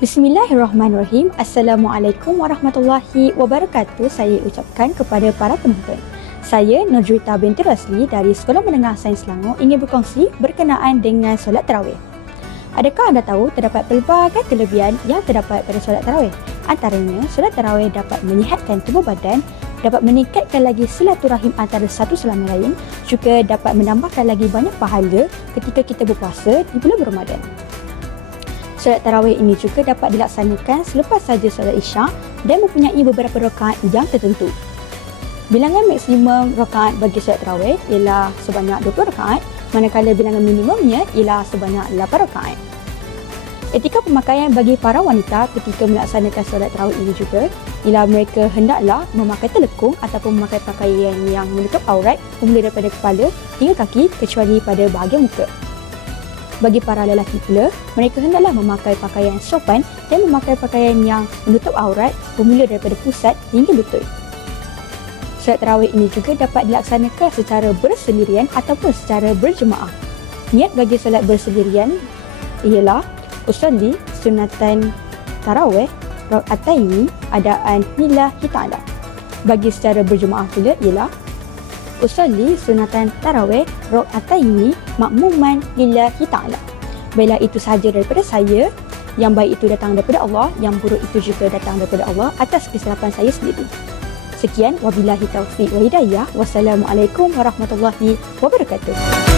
Bismillahirrahmanirrahim. Assalamualaikum warahmatullahi wabarakatuh. Saya ucapkan kepada para penonton. Saya Nurjurita binti Rasli dari Sekolah Menengah Sains Selangor ingin berkongsi berkenaan dengan solat tarawih. Adakah anda tahu terdapat pelbagai kelebihan yang terdapat pada solat tarawih? Antaranya, solat tarawih dapat menyihatkan tubuh badan, dapat meningkatkan lagi silaturahim antara satu sama lain, juga dapat menambahkan lagi banyak pahala ketika kita berpuasa di bulan Ramadan. Solat tarawih ini juga dapat dilaksanakan selepas saja solat Isyak dan mempunyai beberapa rakaat yang tertentu. Bilangan maksimum rakaat bagi solat tarawih ialah sebanyak 20 rakaat, manakala bilangan minimumnya ialah sebanyak 8 rakaat. Etika pemakaian bagi para wanita ketika melaksanakan solat tarawih ini juga ialah mereka hendaklah memakai telekung ataupun memakai pakaian yang menutup aurat bermula daripada kepala hingga kaki kecuali pada bahagian muka. Bagi para lelaki pula, mereka hendaklah memakai pakaian sopan dan memakai pakaian yang menutup aurat bermula daripada pusat hingga lutut. Solat tarawih ini juga dapat dilaksanakan secara bersendirian ataupun secara berjemaah. Niat bagi solat bersendirian ialah usolli sunatan tarawih rakaataini adaan lillahi ta'ala. Bagi secara berjemaah pula ialah usolli sunatan tarawih rakaataini makmuman lillahi ta'ala. Baiklah, itu sahaja daripada saya. Yang baik itu datang daripada Allah, yang buruk itu juga datang daripada Allah atas kesilapan saya sendiri. Sekian, wabillahi taufiq wa hidayah. Wassalamualaikum warahmatullahi wabarakatuh.